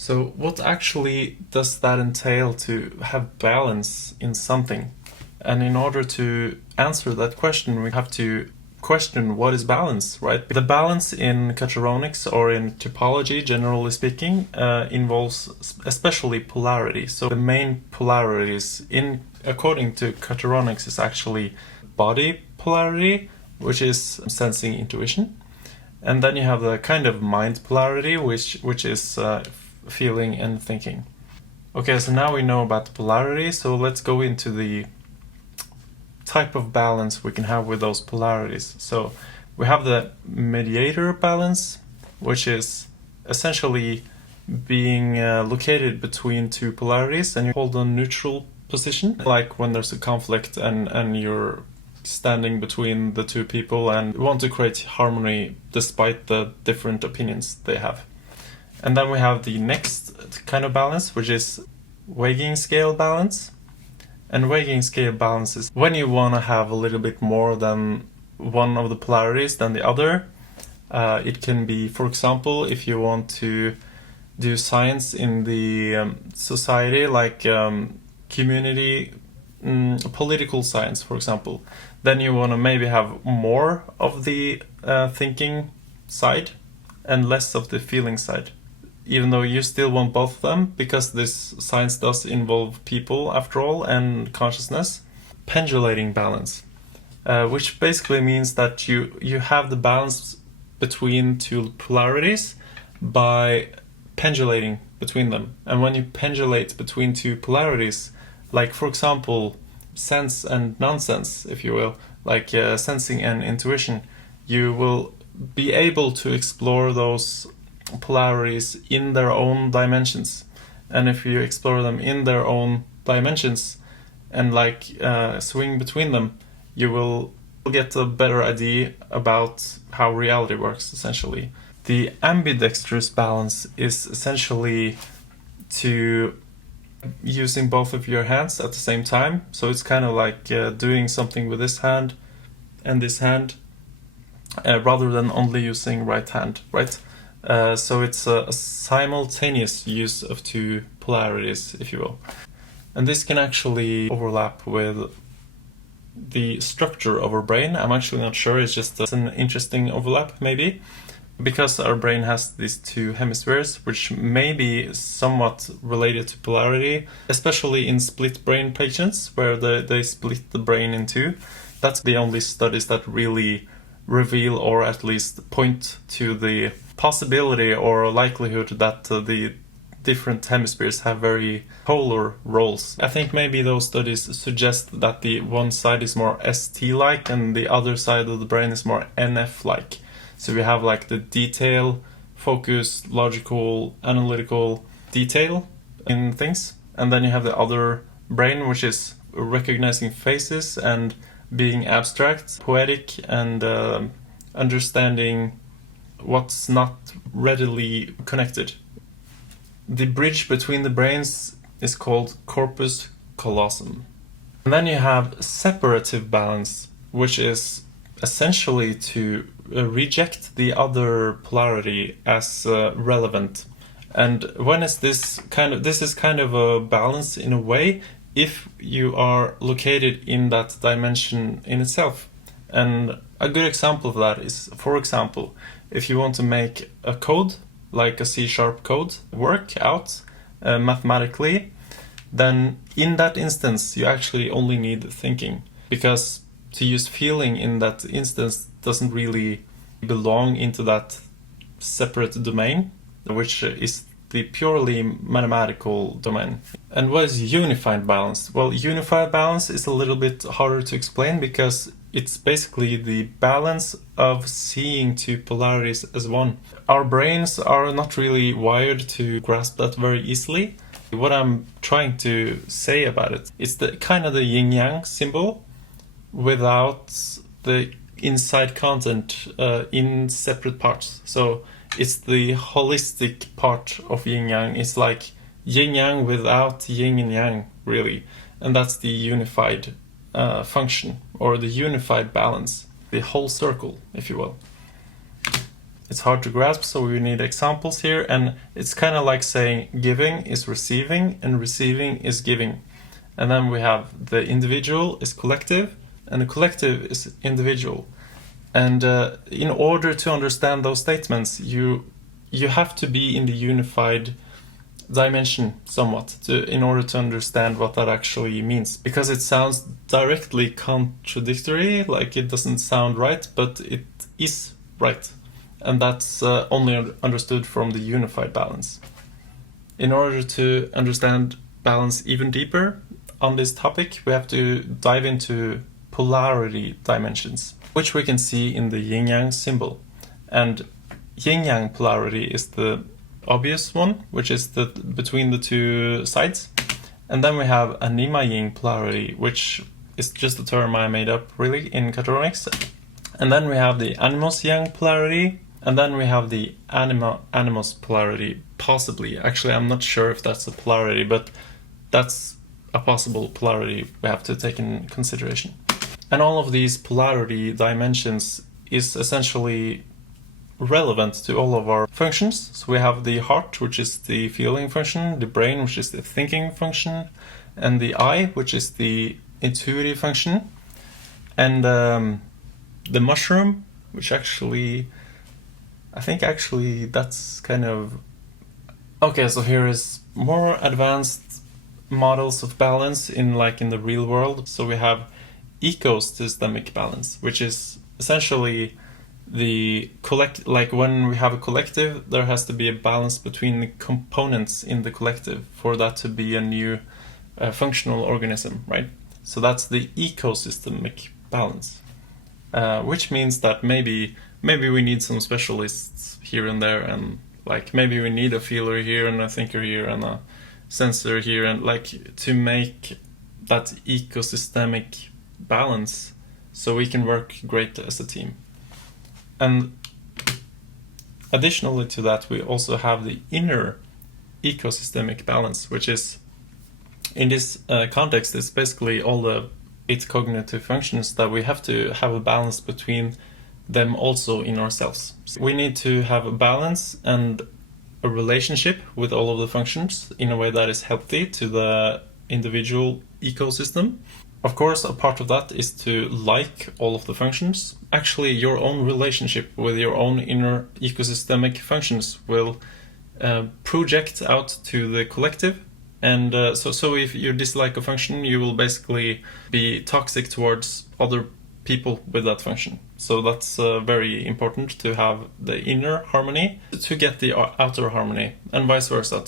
So what actually does that entail to have balance in something? And in order to answer that question, we have to question what is balance, right? The balance in Catronics or in topology, generally speaking, involves especially polarity. So the main polarities according to Catronics is actually body polarity, which is sensing intuition. And then you have the kind of mind polarity, which is feeling and thinking. Okay, so now we know about polarity, so let's go into the type of balance we can have with those polarities. So we have the mediator balance, which is essentially being located between two polarities, and you hold a neutral position, like when there's a conflict and you're standing between the two people and want to create harmony despite the different opinions they have. And then we have the next kind of balance, which is weighing scale balance. And weighing scale balance is when you want to have a little bit more than one of the polarities than the other. It can be, for example, if you want to do science in the society, like community, political science, for example, then you want to maybe have more of the thinking side and less of the feeling side, even though you still want both of them, because this science does involve people after all and consciousness. Pendulating balance, which basically means that you have the balance between two polarities by pendulating between them. And when you pendulate between two polarities, like for example sense and nonsense, if you will, like sensing and intuition, you will be able to explore those polarities in their own dimensions. And if you explore them in their own dimensions and swing between them, you will get a better idea about how reality works, essentially. The ambidextrous balance is essentially to using both of your hands at the same time. So it's kind of like doing something with this hand and this hand, rather than only using right hand, right? So it's a simultaneous use of two polarities, if you will. And this can actually overlap with the structure of our brain. I'm actually not sure, it's just an interesting overlap, maybe, because our brain has these two hemispheres, which may be somewhat related to polarity, especially in split brain patients, where they split the brain in two. That's the only studies that really reveal or at least point to the possibility or likelihood that the different hemispheres have very polar roles. I think maybe those studies suggest that the one side is more ST-like and the other side of the brain is more NF-like. So we have like the detail, focus, logical, analytical detail in things. And then you have the other brain, which is recognizing faces and being abstract, poetic, and understanding what's not readily connected. The bridge between the brains is called corpus callosum. And then you have separative balance, which is essentially to reject the other polarity as relevant. And when is this is kind of a balance in a way if you are located in that dimension in itself. And a good example of that is, for example, if you want to make a code, like a C# code, work out mathematically, then in that instance you actually only need thinking, because to use feeling in that instance doesn't really belong into that separate domain, which is the purely mathematical domain. And what is unified balance? Well, unified balance is a little bit harder to explain because it's basically the balance of seeing two polarities as one. Our brains are not really wired to grasp that very easily. What I'm trying to say about it is the kind of the yin-yang symbol without the inside content in separate parts. So it's the holistic part of yin-yang. It's like yin-yang without yin and yang, really. And that's the unified function, or the unified balance, the whole circle, if you will. it's hard to grasp, so we need examples here. And it's kind of like saying giving is receiving and receiving is giving. And then we have the individual is collective and the collective is individual. And in order to understand those statements, you have to be in the unified dimension somewhat in order to understand what that actually means, because it sounds directly contradictory, like it doesn't sound right, but it is right, and that's only understood from the unified balance. In order to understand balance even deeper on this topic, we have to dive into polarity dimensions, which we can see in the yin-yang symbol. And yin-yang polarity is the obvious one, which is the between the two sides. And then we have anima-yin polarity, which is just a term I made up really in Catronics. And then we have the animos-yang polarity, and then we have the animos polarity, possibly. Actually, I'm not sure if that's a polarity, but that's a possible polarity we have to take in consideration. And all of these polarity dimensions is essentially relevant to all of our functions. So we have the heart, which is the feeling function, the brain, which is the thinking function, and the eye, which is the intuitive function, and the mushroom, which actually, I think actually that's kind of... Okay, so here is more advanced models of balance in the real world. So we have ecosystemic balance, which is essentially the like when we have a collective, there has to be a balance between the components in the collective for that to be a new functional organism, right? So that's the ecosystemic balance, which means that maybe we need some specialists here and there, and like maybe we need a feeler here and a thinker here and a sensor here, and like to make that ecosystemic balance so we can work great as a team. And additionally to that, we also have the inner ecosystemic balance, which is, in this context, it's basically all the 8 cognitive functions that we have to have a balance between them also in ourselves. So we need to have a balance and a relationship with all of the functions in a way that is healthy to the individual ecosystem. Of course, a part of that is to like all of the functions. Actually, your own relationship with your own inner ecosystemic functions will project out to the collective. And so if you dislike a function, you will basically be toxic towards other people with that function. So that's very important to have the inner harmony to get the outer harmony, and vice versa.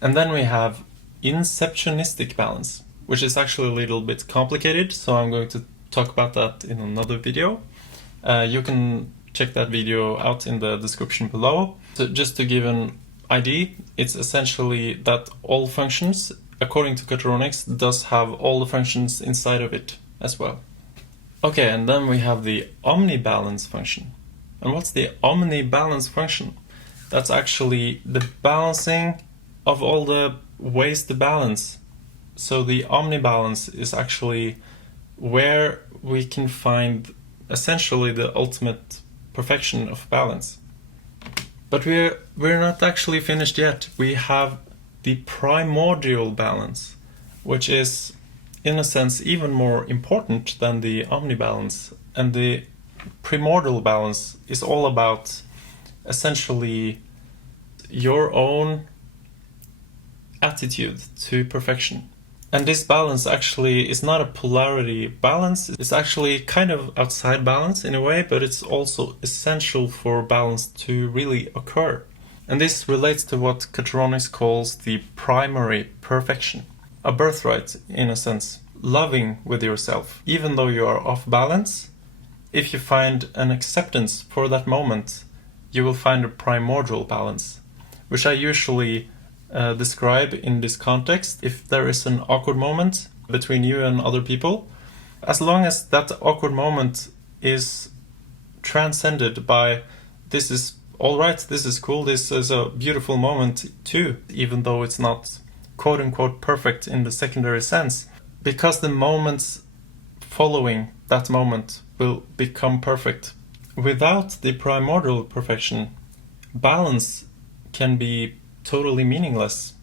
And then we have inceptionistic balance, which is actually a little bit complicated, so I'm going to talk about that in another video. You can check that video out in the description below. So just to give an idea, it's essentially that all functions, according to Catronics, does have all the functions inside of it as well. Okay, and then we have the omnibalance function. And what's the omnibalance function? That's actually the balancing of all the ways to balance. So the omnibalance is actually where we can find essentially the ultimate perfection of balance. But we're not actually finished yet. We have the primordial balance, which is in a sense even more important than the omnibalance. And the primordial balance is all about essentially your own attitude to perfection. And this balance actually is not a polarity balance. It's actually kind of outside balance in a way, but it's also essential for balance to really occur. And this relates to what Catronics calls the primary perfection. A birthright, in a sense. Loving with yourself. Even though you are off balance, if you find an acceptance for that moment, you will find a primordial balance, which I usually describe in this context. If there is an awkward moment between you and other people, as long as that awkward moment is transcended by this is alright, this is cool, this is a beautiful moment too, even though it's not quote-unquote perfect in the secondary sense, because the moments following that moment will become perfect Without the primordial perfection, balance can be totally meaningless.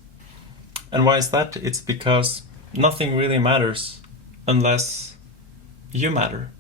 And why is that? It's because nothing really matters unless you matter.